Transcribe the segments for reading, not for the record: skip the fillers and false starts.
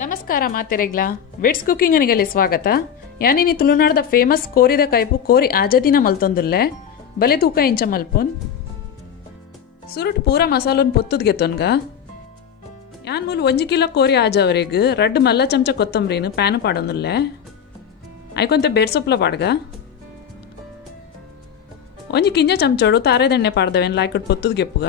ನಮಸ್ಕಾರ ಮಾತೆರೆಗ್ಲ widths cooking ನಿಗಲಿ ಸ್ವಾಗತ ಯಾನಿನಿ ತುಳುನಾಡದ famous ಕೋರಿದ ಕೈಪು ಕೋರಿ ಆಜದಿನ ಮಲ್ತೊಂದುಲ್ಲೆ ಬಲೆ ತೂಕ ಇಂಚ ಮಲ್ಪುನ್ ಸುರುಟ್ ಪೂರ ಮಸಾಲೊನ್ ಪೊತ್ತುದ್ ಗೆತ್ತೊನ್ಗ ಯಾನ್ ಮೂಲು 1 ಕಿಲೋ ಕೋರಿ ಆಜವರೆಗ್ ರಡ್ಡ್ ಮಲ್ಲ ಚಮಚ ಕೊತ್ತಂಬರಿನ ಪ್ಯಾನ್ ಪಾಡೊಂದುಲ್ಲೆ ಐಕೊಂತೆ ಬೇಡ್ಸೊಪ್ಲ ಪಾಡ್ಗ ಒಂಜಿ ಕಿಂಜ ಚಮಚೋಡು ತಾರೆದೆಣ್ಣೆ ಪಾಡ್ದವೆನ್ ಲಾಯ್ಕೊಟ್ ಪೊತ್ತುದ್ ಗೆಪ್ಪುಗ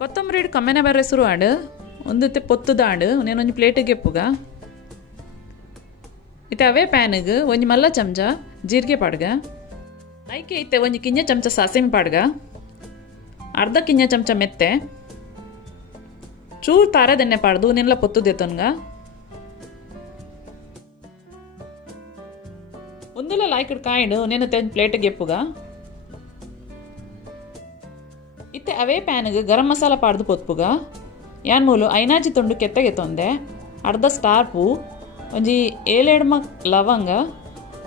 ಕೊತ್ತಂಬರಿ ಕಮ್ಮೆನೆ ಬರ್ರೆ ಶುರು ಆಡು ಒಂದತ್ತೆ ಪೊತ್ತುದಾಡು ನೇನೊಂದು ಪ್ಲೇಟಿಗೆ ಗೆಪ್ಪುಗ ಇತ್ತೆ ಅವೇ ಪ್ಯಾನಿಗೆ ಒಂಜಿ ಮಲ್ಲ ಚಮಚ ಜೀರಿಗೆ ಪಾಡ್ಗ ಐಕೆ ಇತ್ತೆ ಒಂಜಿ ಕಿಂಜ ಚಮಚ ಸಾಸಿಮೆ ಪಾಡ್ಗ ಅರ್ಧ ಕಿಂಜ ಚಮಚ ಮೆತ್ತೆ ಚೂರು ತಾರೆದೆಣ್ಣೆ ಪಾಡ್ದು ನೆಲ್ಲ ಪೊತ್ತುದೆತ್ತೊನ್ಗ ಒಂದೆಲ್ಲ ಲಾಯ್ಕಡ್ ಕಾಯಿಡು ನೇನತ್ತೆ ಒಂದು ಪ್ಲೇಟಿಗೆ ಗೆಪ್ಪುಗ ಇತ್ತೆ ಅವೇ ಪ್ಯಾನಿಗೆ ಗರಂ ಮಸಾಲ ಪಾಡ್ದು ಪೊತ್ಪುಗ ಯಾನ್ ಮೂಲು ಐನಾಜಿ ತುಂಡು ಕೆತ್ತಗೆ ತೊಂದೆ ಅರ್ಧ ಸ್ಟಾರ್ ಪೂ ಒಂಜಿ 7 ಲವಂಗ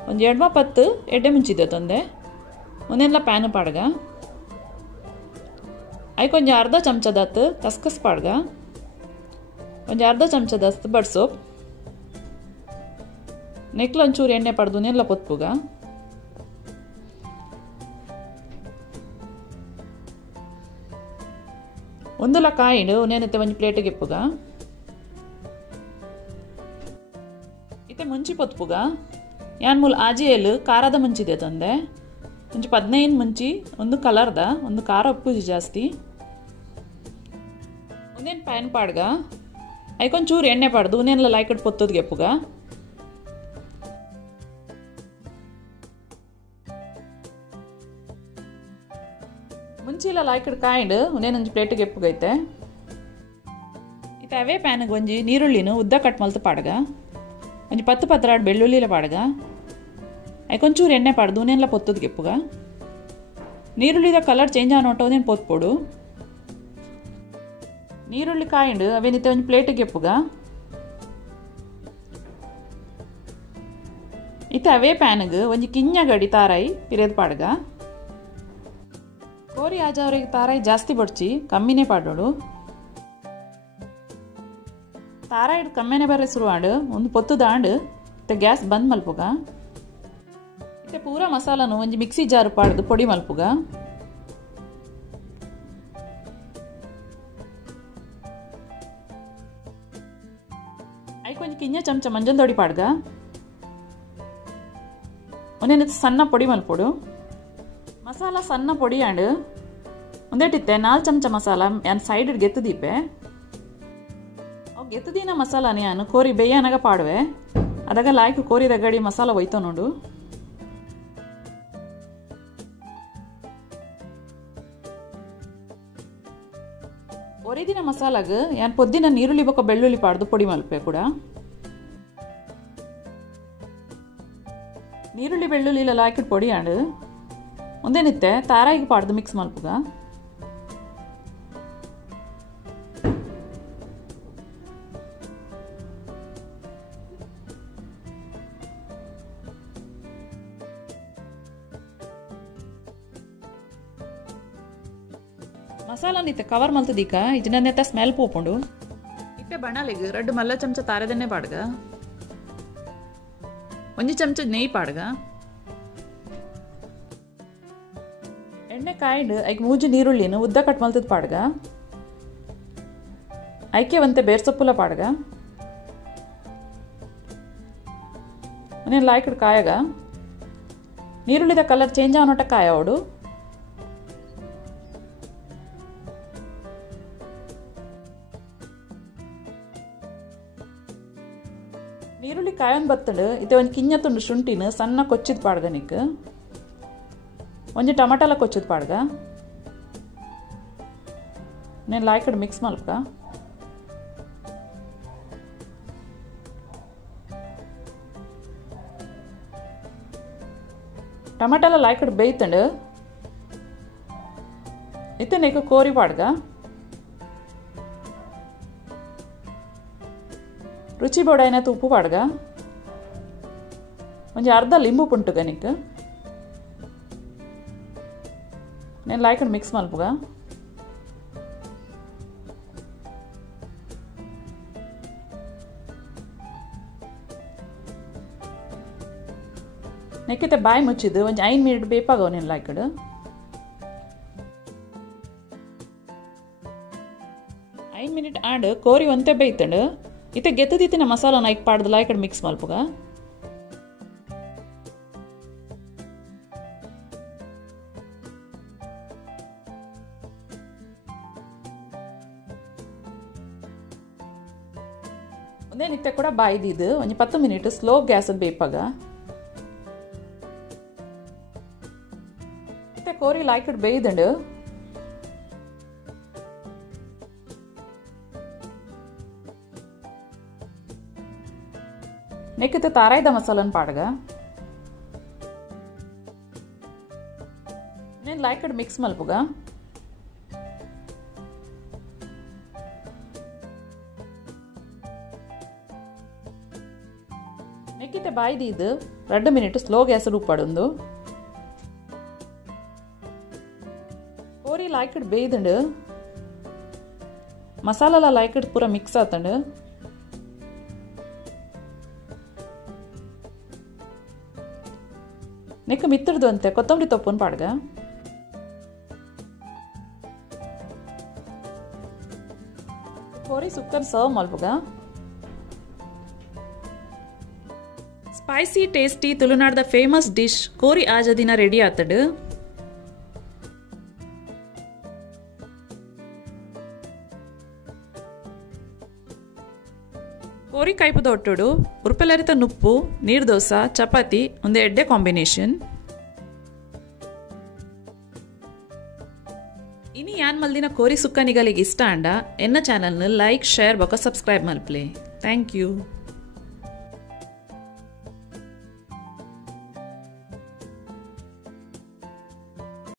ಒಂಜಿ 2 ಎಡ್ಡೆ ಮುಂಚಿದ್ದೆ ತೊಂದೆ ಒಂದೆಲ್ಲ ಪ್ಯಾನ್ ಪಾಡ್ಗ ಐಕೊಂಜಿ ಅರ್ಧ ಚಮಚದತ್ತು ಕಸ್ಕಸ್ ಪಾಡ್ಗ ಒಂಜಿ ಅರ್ಧ ಚಮಚದತ್ತು ಬಡ್ಸೋಪ್ ನೆಕ್ಲ ಒಂಚೂರು ಎಣ್ಣೆ ಪಡ್ದು ನೆಲ್ಲ ಪೊತ್ಪುಗ ಒಂದೆಲ್ಲ ಕಾಯಿಡು ನೇನತ್ತೆ ಒಂಜಿ ಪ್ಲೇಟಿಗೆ ಇಪ್ಪುಗ ಇತ್ತೆ ಮುಂಚಿ ಪೊತ್ಪುಗ ಯಾನ್ ಮೂಲ ಆಜಿಯಲ್ಲಿ ಖಾರದ ಮುಂಚಿದೆ ತಂದೆ ಒಂಜಿ 15 ಮುಂಚಿ ಒಂದು ಕಲರ್ದ ಒಂದು ಖಾರ ಉಪ್ಪು ಜಾಸ್ತಿ ಒಂದೇನು ಪ್ಯಾನ್ ಪಾಡ್ಗ ಐಕೊಂಚೂರು ಎಣ್ಣೆ ಪಾಡ್ದು ಉನೇನೆಲ್ಲ ಲಾಯ್ಕಟ್ ಪೊತ್ತೋದ್ ಗೆಪ್ಪುಗ ಮುಂಚಿಲ್ಲ ಲಾಯ್ಕಡ್ ಕಾಯಿಡು ಉನೇನೊಂಜಿ ಪ್ಲೇಟಿಗೆ ಎಪ್ಪುಗೈತೆ ಇತ್ತೆ ಅವೇ ಪ್ಯಾನಿಗೆ ಒಂಜಿ ನೀರುಳ್ಳಿನ ಉದ್ದ ಕಟ್ ಮಲ್ತು ಪಾಡ್ಗ ಒಂಜಿ 10 ಬೆಳ್ಳುಳ್ಳಿಲ ಪಾಡ್ಗ ಐಕೊಂಚೂರು ಎಣ್ಣೆ ಪಾಡ್ದು ಉನೇನೆಲ್ಲ ಪೊತ್ತೋದ್ ಗೆಪ್ಪುಗ ನೀರುಳ್ಳಿದ ಕಲರ್ ಚೇಂಜ್ ಆನೋಟ ಉನೇನು ಪೊತ್ಪೊಡು ನೀರುಳ್ಳಿ ಕಾಯಿಡು ಅವೇನಿತ್ತೆ ಒಂಜಿ ಪ್ಲೇಟಿಗೆ ಎಪ್ಪುಗ ಇತ್ತೆ ಅವೇ ಪ್ಯಾನಿಗೆ ಒಂಜಿ ಕಿಂಜ ಗಡಿ ತಾರಾಯಿ ಪಿರೇದ್ ಪಾಡ್ಗ ಕೋರಿ ಆಜವರೆಗೆ ತಾರಾಯಿ ಜಾಸ್ತಿ ಬಡ್ಚಿ ಕಮ್ಮಿನೇ ಪಾಡೋಡು ತಾರಾಯಿ ಕಮ್ಮಿನೇ ಬರ್ರೆ ಶುರು ಆಡು ಒಂದು ಪೊತ್ತು ದಾಂಡು ಇತ್ತೆ ಗ್ಯಾಸ್ ಬಂದ್ ಮಲ್ಪುಗ ಇತ್ತೆ ಪೂರ ಮಸಾಲನು ಒಂಜಿ ಮಿಕ್ಸಿ ಜಾರು ಪಾಡ್ದು ಪೊಡಿ ಮಲ್ಪುಗ ಐಕೊಂಜಿ ಕಿಂಜ ಚಮಚ ಮಂಜಲ್ ದೊಡಿ ಪಾಡ್ಗ ಒಂದೇನು ಸಣ್ಣ ಪೊಡಿ ಮಲ್ಪೊಡು ಮಸಾಲ ಸಣ್ಣ ಪೊಡಿ ಆಂಡ್ ಒಂದೇಟಿತ್ತೆ 4 ಚಮಚ ಮಸಾಲ ಯಾನ್ ಸೈಡ್ ಗೆತ್ತದೀಪೆ ಅವು ಗೆತ್ತದಿನ ಮಸಾಲಾನಿ ಯಾನು ಕೋರಿ ಬೇಯನಾಗ ಪಾಡುವೆ ಅದಾಗ ಲಾಯ್ಕು ಕೋರಿ ರಗಡಿ ಮಸಾಲ ಒಯ್ತೋ ನೋಡು ಒರಿದಿನ ಮಸಾಲಾಗ ಯಾನ್ ಪೊದ್ದಿನ ನೀರುಳ್ಳಿ ಬೊಕ್ಕ ಬೆಳ್ಳುಳ್ಳಿ ಪಾಡ್ದು ಪೊಡಿ ಮಲ್ಪೆ ಕೂಡ ನೀರುಳ್ಳಿ ಬೆಳ್ಳುಳ್ಳಿ ಎಲ್ಲ ಹಾಕಿಟ್ಟು ಪೊಡಿ ಆಂಡ್ ಒಂದೇನಿತ್ತೆ ತಾರಾಯಿಗೆ ಪಾಡ್ದು ಮಿಕ್ಸ್ ಮಲ್ಪುಗ ಮಸಾಲ ನಿತ್ತೆ ಕವರ್ ಮಲ್ತದೀಕ ಇದನ್ನೆತ್ತ ಸ್ಮೆಲ್ ಪೋಪುಂಡು ಇತ್ತೆ ಬಣಲಿಗೆ 2 ಮಲ್ಲ ಚಮಚ ತಾರೆದೆಣ್ಣೆ ಪಾಡ್ಗ ಒಂಜಿ ಚಮಚ ನೆಯ್ಯಿ ಪಾಡ್ಗ ಎಣ್ಣೆ ಕಾಯಿಡು ಐಕೆ ಮೂಜಿ ನೀರುಳ್ಳಿನ ಉದ್ದ ಕಟ್ ಮಲ್ತದ ಪಾಡ್ಗ ಐಕೆ ಒಂತೆ ಬೇರ್ಸೊಪ್ಪುಲ ಪಾಡ್ಗ ಅವನೇನು ಲಾಯ್ಕಡ್ ಕಾಯಾಗ ನೀರುಳ್ಳಿದ ಕಲರ್ ಚೇಂಜ್ ಆಗೋಟ ಕಾಯೋಡು ನೀರುಳ್ಳಿ ಕಾಯೋನ್ ಬತ್ತಡು ಇತ್ತೆ ಒಂದು ಕಿಂಜ ತುಂಡು ಶುಂಠಿನ ಸಣ್ಣ ಕೊಚ್ಚಿದ ಪಾಡ್ಗ ನಿಕ್ ಒಂಜಿ ಟಮಾಟಲ ಕೊಚ್ಚದ ಪಾಡ್ಗ నేను ಲಾಯ್ಕಡ್ ಮಿಕ್ಸ್ ಮಲ್ಪಕ ಟಮಾಟಲ ಲಾಯ್ಕಡ್ ಬೇಯ್ತಂಡು ಇತ್ತೆ ನೀಕು ಕೋರಿ ಪಾಡ್ಗ ರುಚಿ ಬೋಡಾಯ್ನತ್ತು ಉಪ್ಪು ಪಾಡ್ಗ ಒಂಜಿ ಅರ್ಧ ಲಿಂಬು ಪುಂಟುಗ ನೀಕು నేను ಲಾಯ್ಕಡ್ ಮಿಕ್ಸ್ ಮಲ್ಪುಗ ನೆಕ್ಕಿತೆ ಬಾಯಿ ಮುಚ್ಚಿದ್ದು ಒಂದು 5 ಮಿನಿಟ್ ಬೇಪಾಗವನಿಲ್ಲ ಈ ಕಡೆ 5 ಮಿನಿಟ್ ಆಡ್ ಕೋರಿ ಒಂತೆ ಬೇಯ್ತಂಡು ಇತ್ತೆ ಗೆತ್ತದಿತ್ತಿನ ಮಸಾಲಾನ ಐಕ್ ಪಾಡ್ದಲ್ಲ ಈ ಕಡೆ ಮಿಕ್ಸ್ ಮಲ್ಪುಗ ಒಂದೇ ನಿತ್ಯ ಕೂಡ ಬಾಯ್ದಿದ್ದು ಒಂದು 10 ಮಿನಿಟ್ ಸ್ಲೋ ಗ್ಯಾಸಲ್ಲಿ ಬೇಪಾಗ ಮತ್ತೆ ಕೋರಿ ಲಾಯ್ಕಡ್ ಬೇಯ್ದಂಡು ನೆಕ್ಕಿತ್ತು ತಾರಾಯ್ದ ಮಸಾಲನ್ ಪಾಡ್ಗ నేను ಲಾಯ್ಕಡ್ ಮಿಕ್ಸ್ ಮಲ್ಪುಗ ನೆಕ್ಕಿತೆ ಬಾಯ್ದಿದ್ದು 2 ಮಿನಿಟ್ ಸ್ಲೋ ಗ್ಯಾಸಲ್ಲಿ ಉಪ್ಪಾಡೊಂದು ಕೋರಿ ಲಾಯ್ಕಡ್ ಬೇಯ್ದಂಡು ಮಸಾಲ ಲಾಯ್ಕಡ್ ಪೂರ ಮಿಕ್ಸ್ ಆತಂಡು ನೆಕ್ ಮಿತ್ತರ್ದು ಅಂತೆ ಕೊತ್ತಂಬರಿ ತೊಪ್ಪನ್ ಪಾಡ್ಗ ಕೋರಿ ಸುಕ್ಕನ್ ಸರ್ವ್ ಮಲ್ಪುಗ ಸ್ಪೈಸಿ ಟೇಸ್ಟಿ ತುಳುನಾಡ್ದ ಫೇಮಸ್ ಡಿಶ್ ಕೋರಿ ಆಜದಿನ ರೆಡಿ ಆತಡು ಕೋರಿ ಕೈಪುದ ಒಟ್ಟುಡು ಉರುಪೆಲರಿತ ನುಪ್ಪು ನೀರು ದೋಸೆ ಚಪಾತಿ ಒಂದು ಎಡ್ಡೆ ಕಾಂಬಿನೇಷನ್ ಇನಿ ಯಾನ್ ಮಲ್ದಿನ ಕೋರಿ ಸುಕ್ಕ ನಿಗಲಿಗೆ ಇಷ್ಟ ಅಂಡ ಎನ್ನ ಚಾನಲ್ನ ಲೈಕ್ ಶೇರ್ ಬೊಕ ಸಬ್ಸ್ಕ್ರೈಬ್ ಮಲ್ಪ್ಲೆ ಥ್ಯಾಂಕ್ ಯು